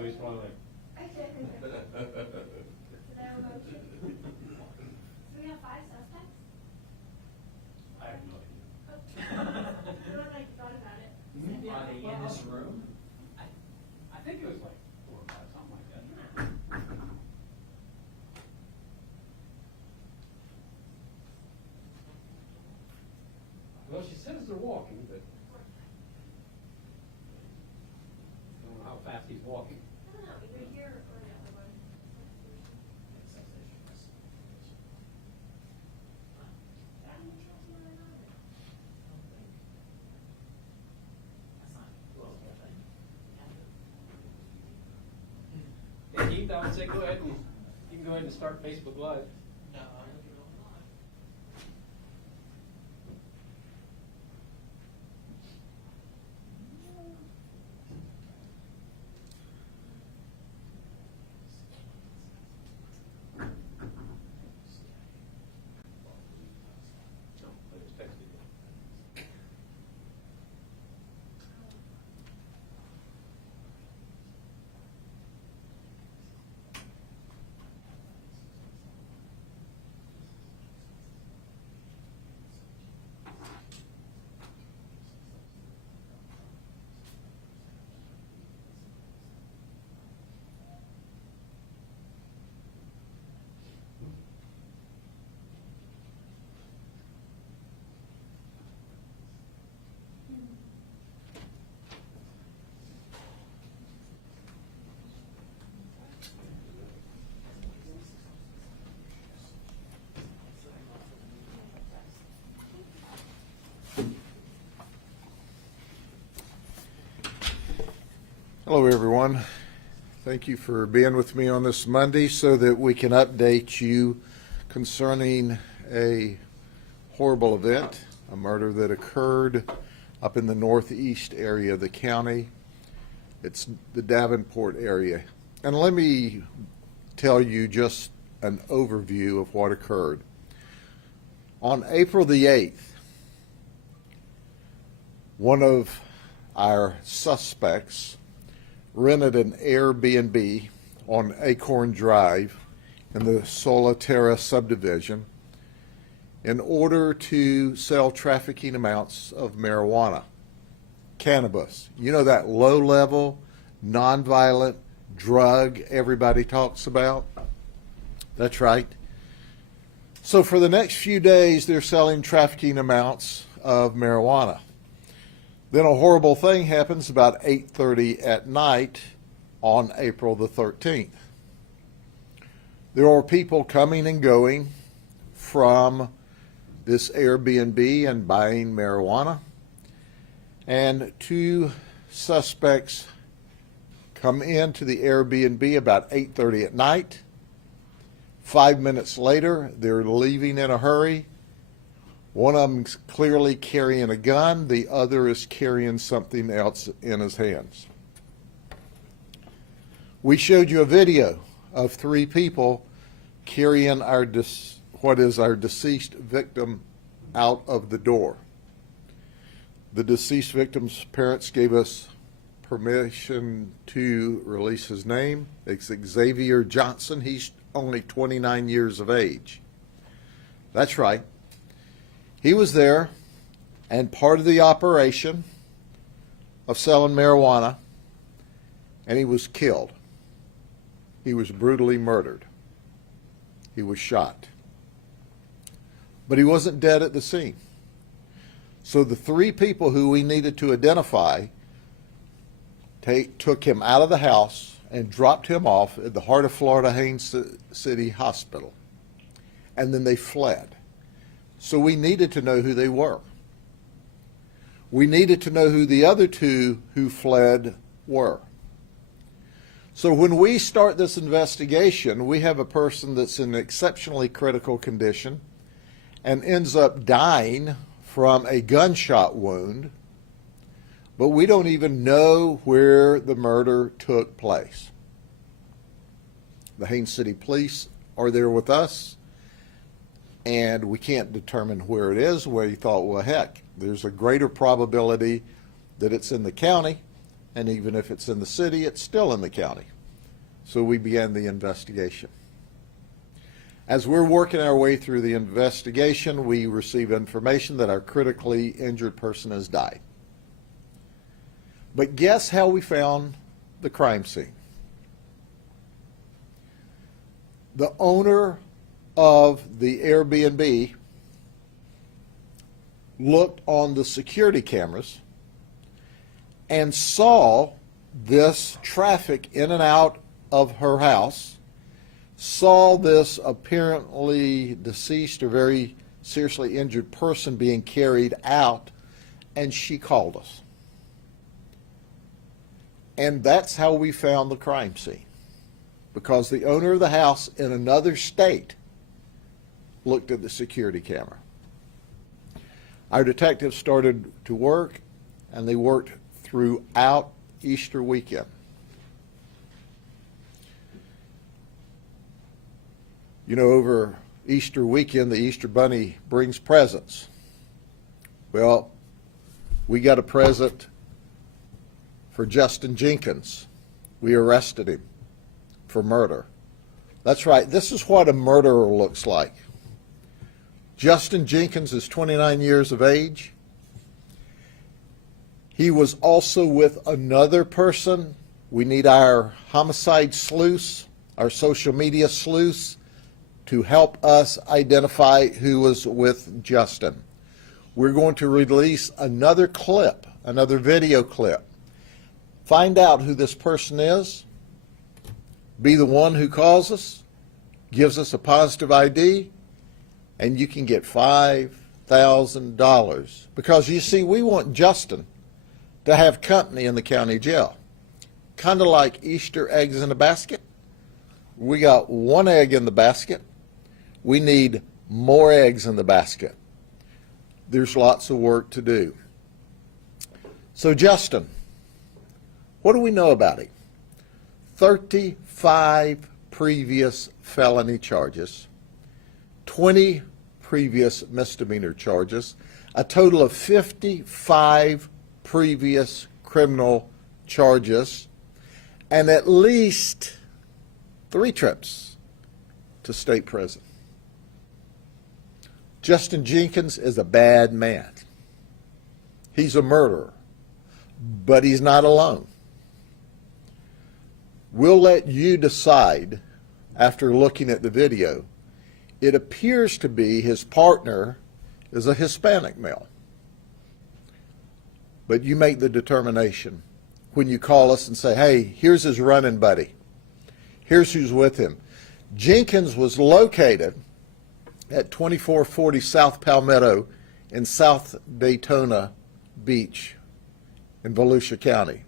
so he's probably like. We have 5 suspects? I have no idea. You look like you thought about it. Are they in this room? I think it was like 4 or 5, something like that. Well, she says they're walking, but I don't know how fast he's walking. I don't know, either here or the other one. Yeah, Keith, I would say go ahead and you can go ahead and start Facebook Live. No, I just texted you. Hello, everyone. Thank you for being with me on this Monday so that we can update you concerning a horrible event, a murder that occurred up in the northeast area of the county. It's the Davenport area. And let me tell you just an overview of what occurred. On April the 8th, one of our suspects rented an Airbnb on Acorn Drive in the Solitaire subdivision in order to sell trafficking amounts of marijuana, cannabis. You know, that low-level, nonviolent drug everybody talks about? That's right. So for the next few days, they're selling trafficking amounts of marijuana. Then a horrible thing happens about 8:30 at night on April the 13th. There are people coming and going from this Airbnb and buying marijuana, and 2 suspects come into the Airbnb about 8:30 at night. 5 minutes later, they're leaving in a hurry. One of them's clearly carrying a gun. The other is carrying something else in his hands. We showed you a video of 3 people carrying what is our deceased victim out of the door. The deceased victim's parents gave us permission to release his name. It's Xavier Johnson. He's only 29 years of age. That's right. He was there, and part of the operation of selling marijuana, and he was killed. He was brutally murdered. He was shot. But he wasn't dead at the scene. So the 3 people who we needed to identify took him out of the house and dropped him off at the Heart of Florida Haines City Hospital. And then they fled. So we needed to know who they were. We needed to know who the other 2 who fled were. So when we start this investigation, we have a person that's in exceptionally critical condition and ends up dying from a gunshot wound, but we don't even know where the murder took place. The Haines City Police are there with us, and we can't determine where it is. We thought, well, heck, there's a greater probability that it's in the county and even if it's in the city, it's still in the county. So we began the investigation. As we're working our way through the investigation, we receive information that our critically injured person has died. But guess how we found the crime scene? The owner of the Airbnb looked on the security cameras and saw this traffic in and out of her house, saw this apparently deceased or very seriously injured person being carried out, and she called us. And that's how we found the crime scene, because the owner of the house in another state looked at the security camera. Our detectives started to work, and they worked throughout Easter weekend. You know, over Easter weekend, the Easter Bunny brings presents. Well, we got a present for Justin Jenkins. We arrested him for murder. That's right, this is what a murderer looks like. Justin Jenkins is 29 years of age. He was also with another person. We need our homicide sleuths, our social media sleuths, to help us identify who was with Justin. We're going to release another clip, another video clip. Find out who this person is. Be the one who calls us, gives us a positive ID, and you can get $5,000. Because you see, we want Justin to have company in the county jail. Kind of like Easter eggs in a basket. We got one egg in the basket. We need more eggs in the basket. There's lots of work to do. So Justin, what do we know about him? 35 previous felony charges, 20 previous misdemeanor charges, a total of 55 previous criminal charges, and at least 3 trips to state prison. Justin Jenkins is a bad man. He's a murderer, but he's not alone. We'll let you decide after looking at the video. It appears to be his partner is a Hispanic male. But you make the determination when you call us and say, hey, here's his running buddy. Here's who's with him. Jenkins was located at 2440 South Palmetto in South Daytona Beach in Volusia County.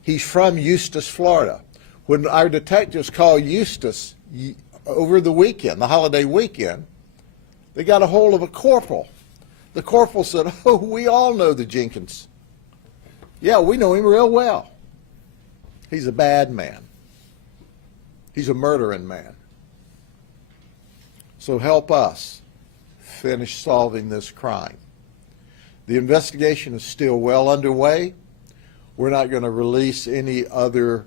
He's from Eustis, Florida. When our detectives called Eustis over the weekend, the holiday weekend, they got a hold of a corporal. The corporal said, oh, we all know the Jenkins. Yeah, we know him real well. He's a bad man. He's a murdering man. So help us finish solving this crime. The investigation is still well underway. We're not going to release any other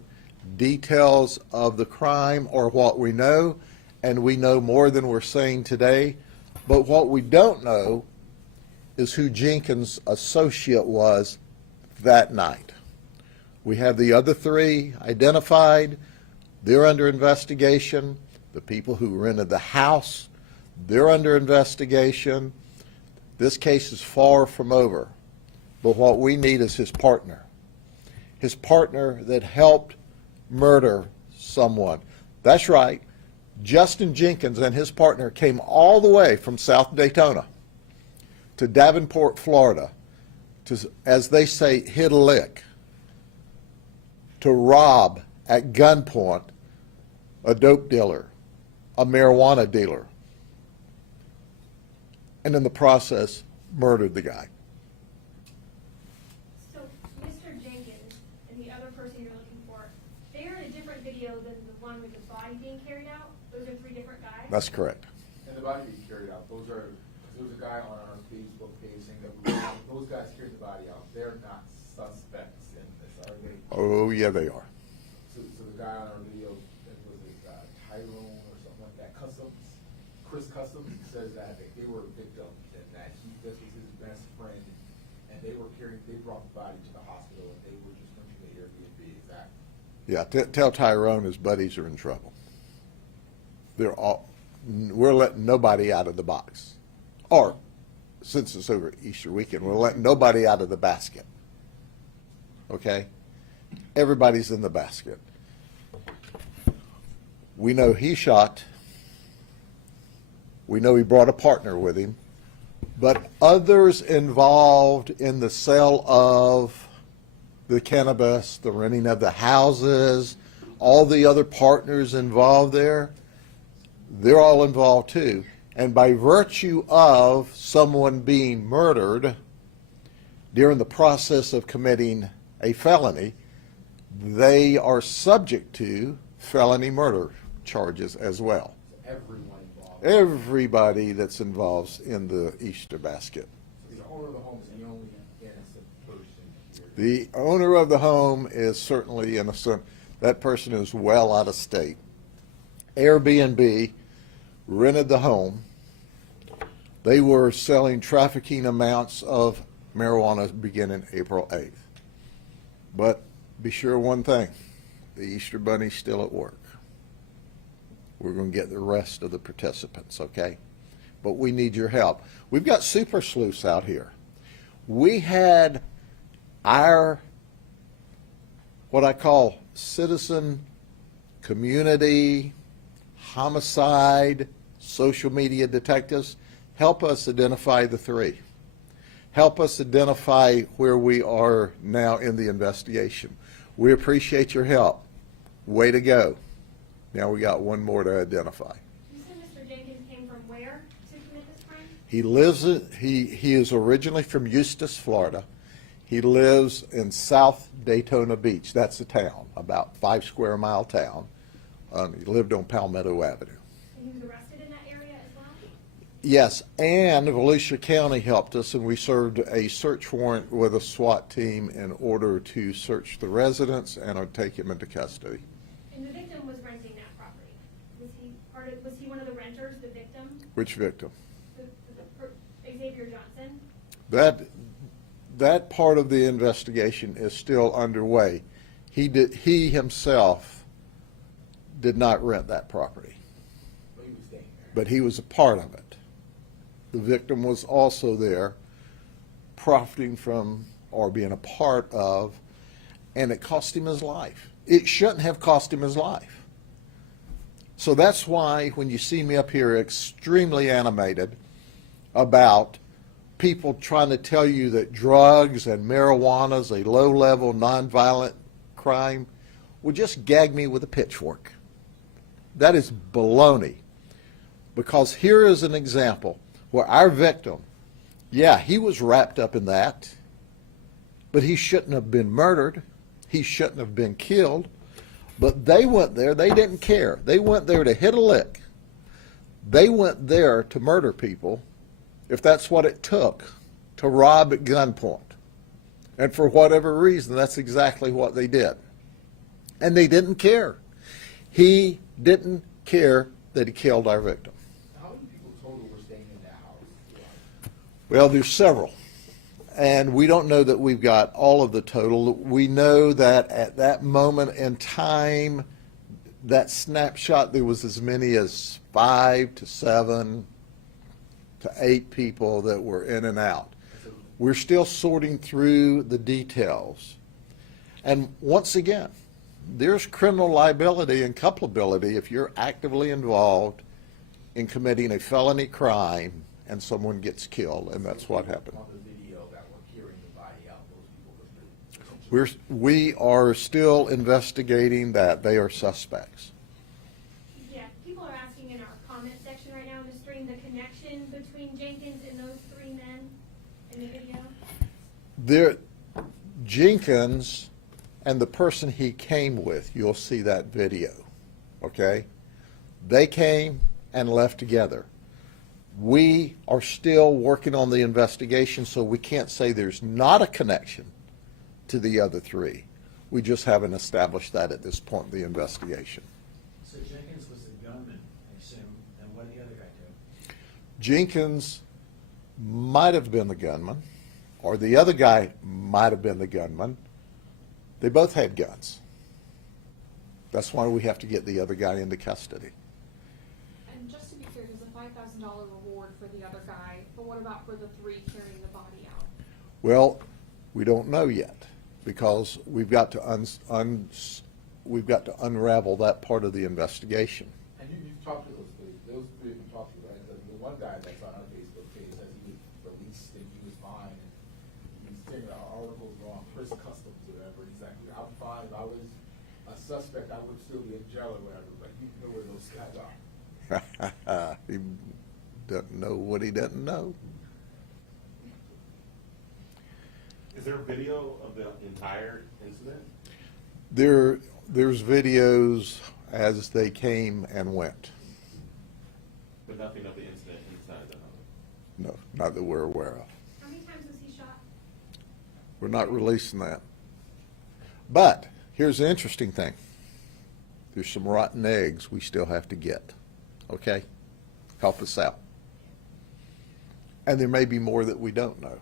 details of the crime or what we know, and we know more than we're saying today. But what we don't know is who Jenkins' associate was that night. We have the other 3 identified. They're under investigation. The people who rented the house, they're under investigation. This case is far from over. But what we need is his partner that helped murder someone. That's right. Justin Jenkins and his partner came all the way from South Daytona to Davenport, Florida, to, as they say, hit a lick, to rob at gunpoint a dope dealer, a marijuana dealer, and in the process murdered the guy. So, Mr. Jenkins and the other person you're looking for, they're in a different video than the one with the body being carried out? Those are 3 different guys? That's correct. And the body being carried out, there was a guy on our Facebook page saying that those guys carried the body out. They're not suspects in this, are they? Oh, yeah, they are. So the guy on our video, was it Tyrone or something like that, Chris Customs, says that they were victims and that this was his best friend, and they brought the body to the hospital and they were just renting the Airbnb, is that? Yeah, tell Tyrone his buddies are in trouble. We're letting nobody out of the box. Or, since it's over Easter weekend, we're letting nobody out of the basket. Okay? Everybody's in the basket. We know he shot. We know he brought a partner with him. But others involved in the sale of the cannabis, the renting of the houses, all the other partners involved there, they're all involved too. And by virtue of someone being murdered during the process of committing a felony, they are subject to felony murder charges as well. So everyone involved. Everybody that's involved in the Easter basket. So the owner of the home is the only innocent person here. The owner of the home is certainly innocent. That person is well out of state. Airbnb rented the home. They were selling trafficking amounts of marijuana beginning April 8th. But be sure one thing, the Easter Bunny's still at work. We're going to get the rest of the participants, okay? But we need your help. We've got super sleuths out here. We had our, what I call citizen, community, homicide, social media detectives, help us identify the three. Help us identify where we are now in the investigation. We appreciate your help. Way to go. Now we got one more to identify. You said Mr. Jenkins came from where to commit this crime? He is originally from Eustis, Florida. He lives in South Daytona Beach. That's the town, about 5 square mile town. He lived on Palmetto Avenue. And he was arrested in that area as well? Yes, and Volusia County helped us, and we served a search warrant with a SWAT team in order to search the residence and take him into custody. And the victim was renting that property. Was he one of the renters, the victim? Which victim? Xavier Johnson? That part of the investigation is still underway. He himself did not rent that property, But he was staying there. but he was a part of it. The victim was also there, profiting from or being a part of, and it cost him his life. It shouldn't have cost him his life. So that's why when you see me up here extremely animated about people trying to tell you that drugs and marijuana is a low-level, nonviolent crime, well, just gag me with a pitchfork. That is baloney. Because here is an example where our victim, yeah, he was wrapped up in that, but he shouldn't have been murdered. He shouldn't have been killed. But they went there, they didn't care. They went there to hit a lick. They went there to murder people, if that's what it took, to rob at gunpoint. And for whatever reason, that's exactly what they did. And they didn't care. He didn't care that he killed our victim. How many people total were staying in that house? Well, there's several. And we don't know that we've got all of the total. We know that at that moment in time, that snapshot, there was as many as 5 to 7 to 8 people that were in and out. We're still sorting through the details. And once again, there's criminal liability and culpability if you're actively involved in committing a felony crime and someone gets killed, and that's what happened. On the video that we're carrying the body out, those people were We are still investigating that. They are suspects. Yeah, people are asking in our comment section right now in the stream the connection between Jenkins and those 3 men in the video. Jenkins and the person he came with, you'll see that video, okay? They came and left together. We are still working on the investigation, so we can't say there's not a connection to the other three. We just haven't established that at this point in the investigation. So Jenkins was the gunman, I assume, and what did the other guy do? Jenkins might have been the gunman, or the other guy might have been the gunman. They both had guns. That's why we have to get the other guy into custody. And just to be clear, there's a $5,000 reward for the other guy, but what about for the three carrying the body out? Well, we don't know yet, because we've got to unravel that part of the investigation. And you've talked to those three of you talked to, right? The one guy that's on our Facebook page says he was released and he was fine. And he's saying our articles were on Chris Customs or whatever. He's like, I'm fine. If I was a suspect, I would still be in jail or whatever, but you know where those guys are. He doesn't know what he doesn't know. Is there a video of the entire incident? There's videos as they came and went. But nothing of the incident inside the home? No, not that we're aware of. How many times was he shot? We're not releasing that. But here's the interesting thing. There's some rotten eggs we still have to get. Okay? Help us out. And there may be more that we don't know.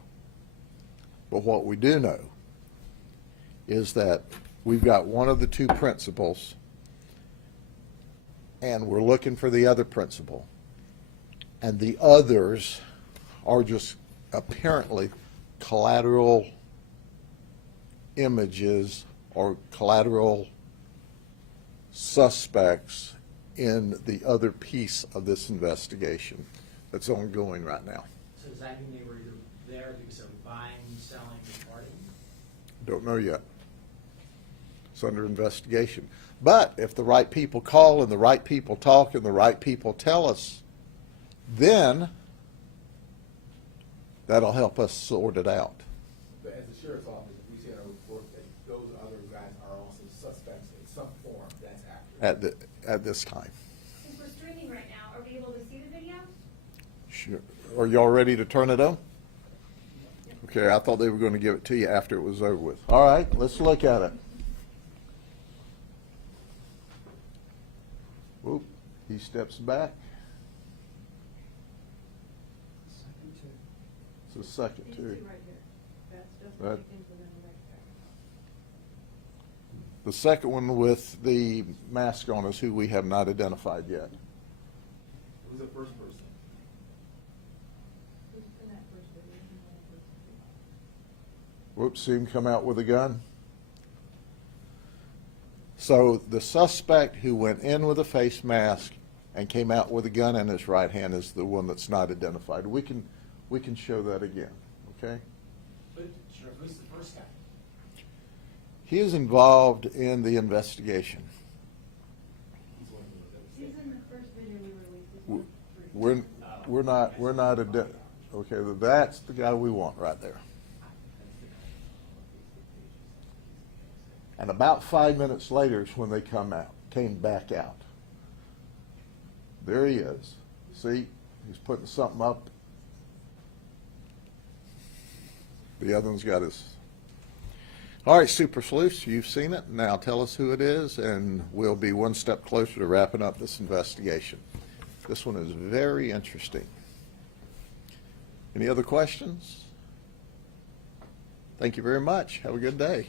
But what we do know is that we've got one of the two principals, and we're looking for the other principal. And the others are just apparently collateral images or collateral suspects in the other piece of this investigation that's ongoing right now. So does that mean they were either there because of buying, selling, departing? Don't know yet. It's under investigation. But if the right people call and the right people talk and the right people tell us, then that'll help us sort it out. But as the sheriff's office, we see in our report that those other guys are also suspects in some form. That's accurate. At this time. Since we're streaming right now, are we able to see the video? Sure. Are y'all ready to turn it on? Okay, I thought they were going to give it to you after it was over with. All right, let's look at it. Whoop, he steps back. It's the second two. That- The second one with the mask on is who we have not identified yet. Who's the first person? Whoops, see him come out with a gun? So the suspect who went in with a face mask and came out with a gun in his right hand is the one that's not identified. We can show that again, okay? But, sure, who's the first guy? He is involved in the investigation. He's in the first video we released. We're not, okay, that's the guy we want right there. And about 5 minutes later is when they came back out. There he is. See, he's putting something up. The other one's got his. All right, Super Sleuths, you've seen it. Now tell us who it is, and we'll be one step closer to wrapping up this investigation. This one is very interesting. Any other questions? Thank you very much. Have a good day.